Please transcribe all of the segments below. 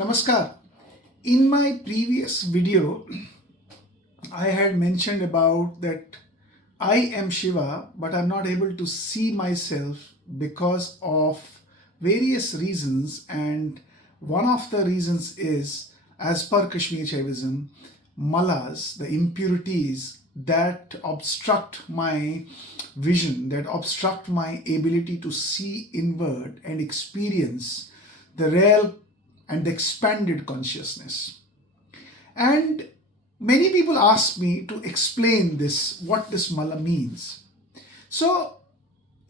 Namaskar. In my previous video, I had mentioned about that I am Shiva, but I'm not able to see myself because of various reasons. And one of the reasons is, as per Kashmir Shaivism, malas, the impurities that obstruct my vision, that obstruct my ability to see inward and experience the real and the expanded consciousness. And many people ask me to explain this, what this mala means. So,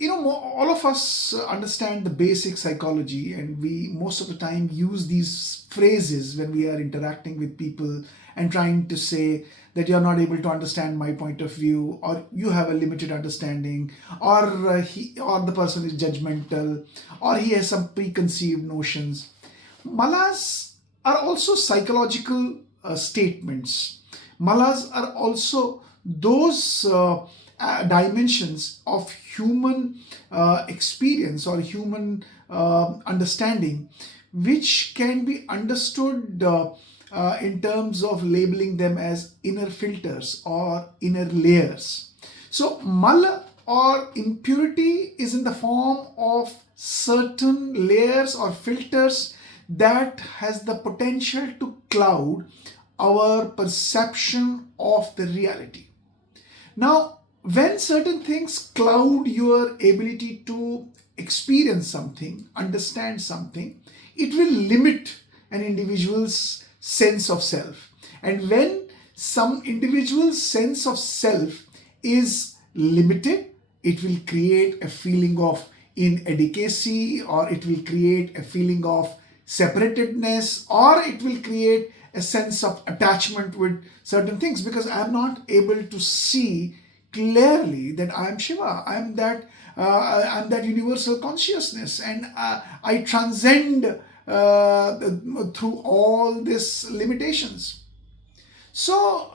all of us understand the basic psychology, and we most of the time use these phrases when we are interacting with people and trying to say that you're not able to understand my point of view, or you have a limited understanding, or the person is judgmental, or he has some preconceived notions. Malas are also psychological statements. Malas are also those dimensions of human experience or human understanding, which can be understood in terms of labeling them as inner filters or inner layers. So, mala or impurity is in the form of certain layers or filters that has the potential to cloud our perception of the reality. Now, when certain things cloud your ability to experience something, understand something, it will limit an individual's sense of self. And when some individual's sense of self is limited, it will create a feeling of inadequacy, or it will create a feeling of separatedness, or it will create a sense of attachment with certain things, because I'm not able to see clearly that I'm Shiva, I'm that universal consciousness, and I transcend through all these limitations. So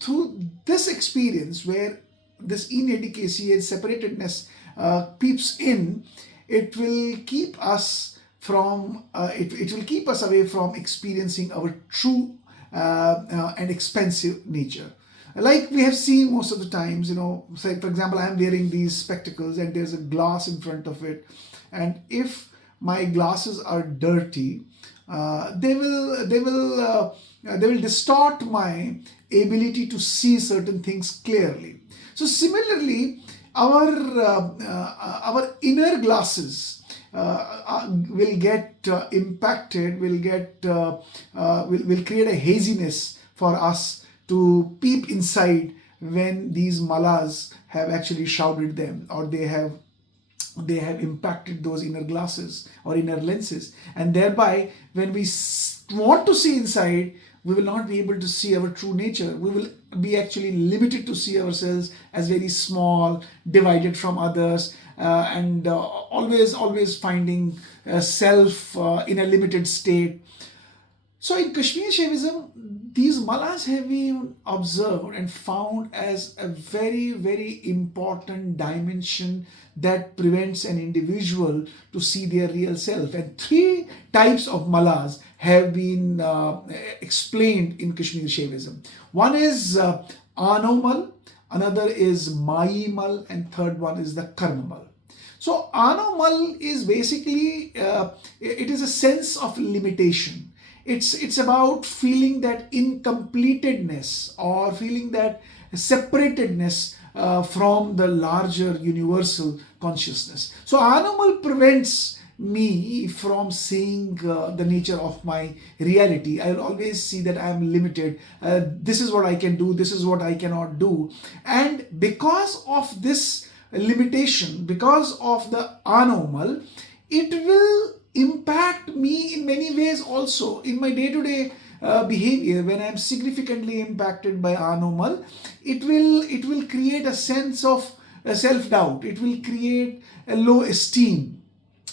through this experience where this inadequacy and separatedness peeps in, it will keep us from it will keep us away from experiencing our true and expansive nature. Like we have seen most of the times, say for example, I'm wearing these spectacles and there's a glass in front of it, and if my glasses are dirty, they will distort my ability to see certain things clearly. So similarly, our inner glasses will get impacted, will create a haziness for us to peep inside when these malas have actually shrouded them, or they have impacted those inner glasses or inner lenses, and thereby when we want to see inside, we will not be able to see our true nature. We will be actually limited to see ourselves as very small, divided from others, and always finding self in a limited state. So in Kashmir Shaivism, these malas have been observed and found as a very, very important dimension that prevents an individual to see their real self. And three types of malas have been explained in Kashmir Shaivism. One is Anomal, another is Mal, and third one is the Karmal. So Anomal is basically, it is a sense of limitation. It's about feeling that incompletedness, or feeling that separatedness from the larger universal consciousness. So Anomal prevents me from seeing the nature of my reality. I'll always see that I am limited. This is what I can do, this is what I cannot do. And because of this limitation, because of the Anomal, it will impact me in many ways also in my day-to-day behavior. When I'm significantly impacted by Anomal, it will create a sense of self-doubt. It will create a low esteem.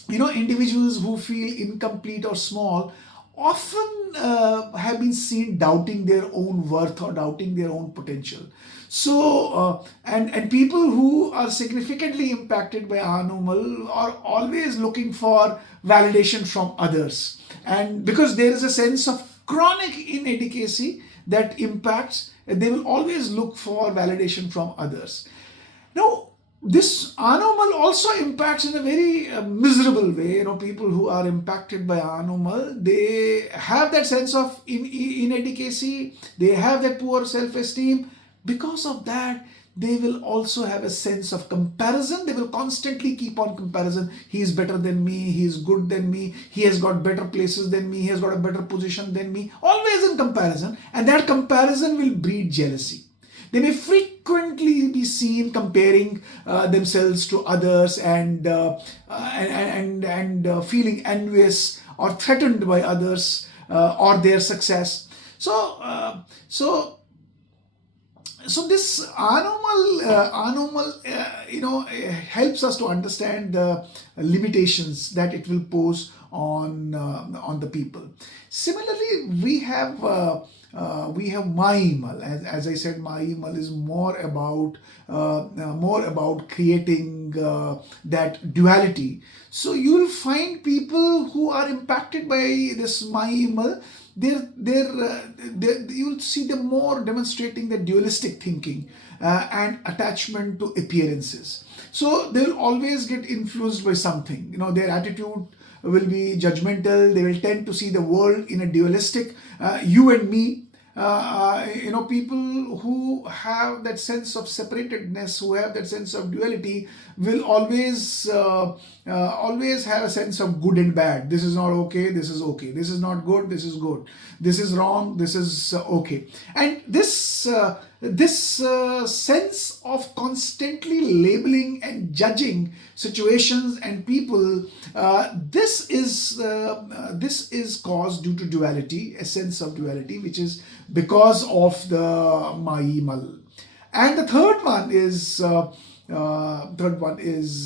Individuals who feel incomplete or small often have been seen doubting their own worth or doubting their own potential. So, and people who are significantly impacted by Anomal are always looking for validation from others. And because there is a sense of chronic inadequacy that impacts, they will always look for validation from others. Now, this Anomal also impacts in a very miserable way. People who are impacted by Anomal, they have that sense of inadequacy, they have that poor self-esteem. Because of that, they will also have a sense of comparison. They will constantly keep on comparison. He is better than me, he is good than me, he has got better places than me, he has got a better position than me. Always in comparison, and that comparison will breed jealousy. They may frequently be seen comparing themselves to others and feeling envious or threatened by others or their success. So this anomal helps us to understand the limitations that it will pose on the people. Similarly, we have Maimal. As I said, Maimal is more about creating that duality. So you will find people who are impacted by this Maimal. You will see them more demonstrating the dualistic thinking and attachment to appearances. So they will always get influenced by something. Their attitude will be judgmental. They will tend to see the world in a dualistic you and me. People who have that sense of separatedness, who have that sense of duality, will always have a sense of good and bad. This is not okay, this is okay. This is not good, this is good. This is wrong, this is okay. And this sense of constantly labeling and judging situations and people, this is caused due to duality, a sense of duality, which is because of the Maimal. And the third one is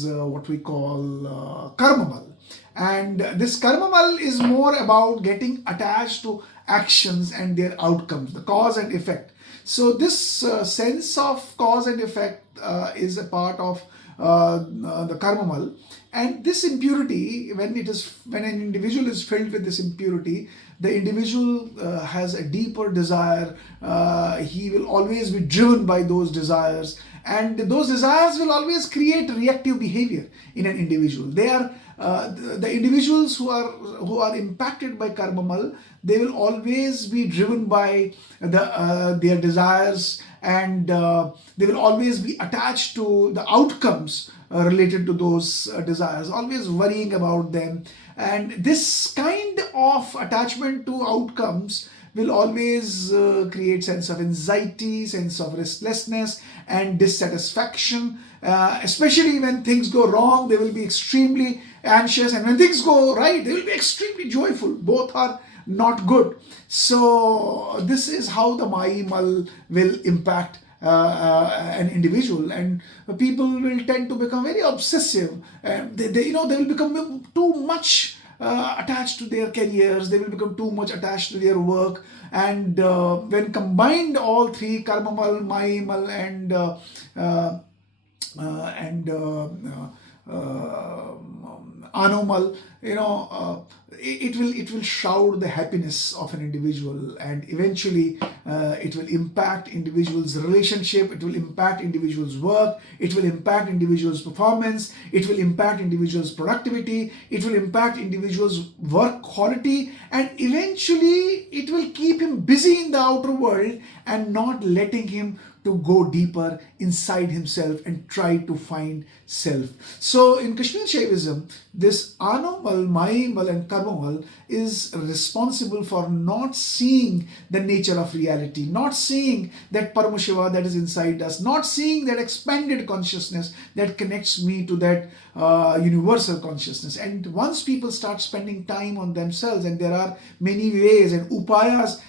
what we call Karmal. And this Karmal is more about getting attached to actions and their outcomes, the cause and effect. So this sense of cause and effect is a part of the Karmal. And this impurity, when an individual is filled with this impurity, the individual has a deeper desire. He will always be driven by those desires, and those desires will always create reactive behavior in an individual. They are the individuals who are impacted by Karmal. They will always be driven by their desires, and they will always be attached to the outcomes related to those desires, always worrying about them. And this kind of attachment to outcomes will always create sense of anxiety, sense of restlessness and dissatisfaction. Especially when things go wrong, they will be extremely anxious, and when things go right, they will be extremely joyful. Both are not good. So this is how the Maimal will impact an individual, and people will tend to become very obsessive. They will become too much attached to their careers. They will become too much attached to their work, and when combined, all three, Karmal, Maimal, and Anomal, it will shroud the happiness of an individual, and eventually it will impact individuals' relationship, it will impact individuals' work, it will impact individuals' performance, it will impact individuals' productivity, it will impact individuals' work quality, and eventually it will keep him busy in the outer world and not letting him to go deeper inside himself and try to find self. So in Kashmir Shaivism, this Anomal, Maimal and Karmal is responsible for not seeing the nature of reality, not seeing that Paramashiva that is inside us, not seeing that expanded consciousness that connects me to that universal consciousness. And once people start spending time on themselves, and there are many ways and upayas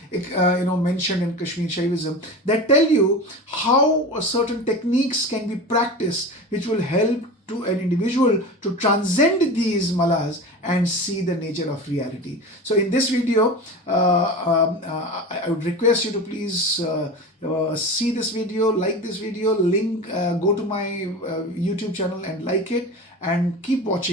mentioned in Kashmir Shaivism that tell you how certain techniques can be practiced which will help to an individual to transcend these malas and see the nature of reality. So in this video, I would request you to please see this video, like this video, go to my YouTube channel and like it, and keep watching.